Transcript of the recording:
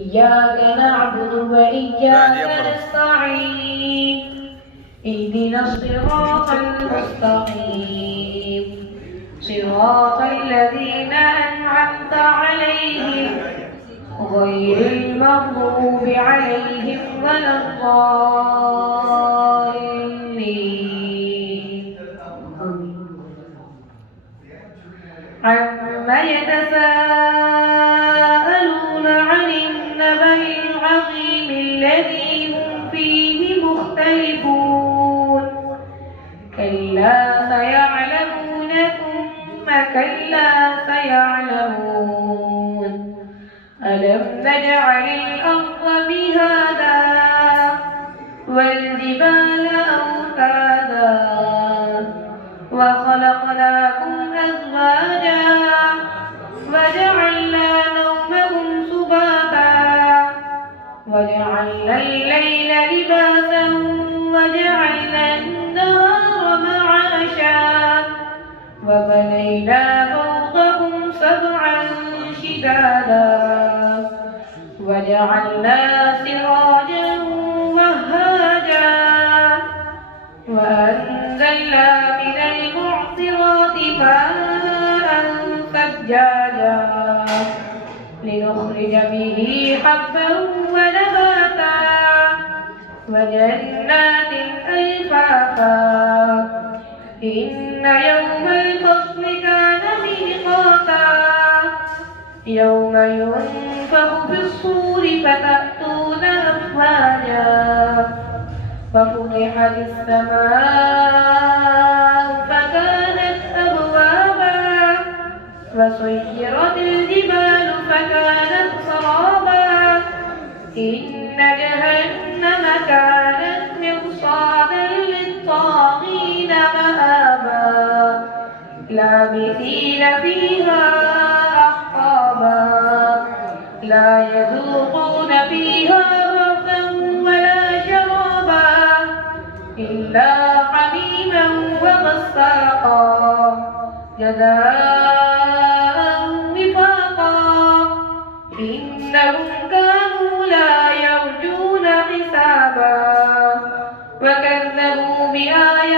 إياك نعبد وإياك نستعين اهدنا الصراط المستقيم صراط الذين أنعمت عليهم غير المغضوب عليهم ولا الضالين عما يتساءلون عن النبأ العظيم الذي هم فيه مختلفون كلا سيعلمون ثم كلا سيعلمون ألم نجعل الأرض مهادا والجبال أوتادا وخلقناكم أزواجا وجعلنا نومكم سباتا وجعلنا الليل لباسا وجعلنا النهار معاشا وبنينا فوقكم سبعا شدادا وجعلنا سراجا وهاجا وأنزلنا من المعصرات ماء ثجاجا لنخرج به حبا ونباتا وجنات ألفافا إن يوم الفصل كان ميقاتا يوم ينفخ في الصور فتأتون أفواجا وفتحت السماء فكانت أبوابا وسيرت الجبال فكانت سرابا إن جهنم كانت مرصادا للطاغين مآبا لابثين فيها أحقابا لا يذوقون فيها بردا ولا شرابا إلا حميما وغساقا جزاء وفاقا إنهم كانوا لا يرجون حسابا وكذبوا بآياتنا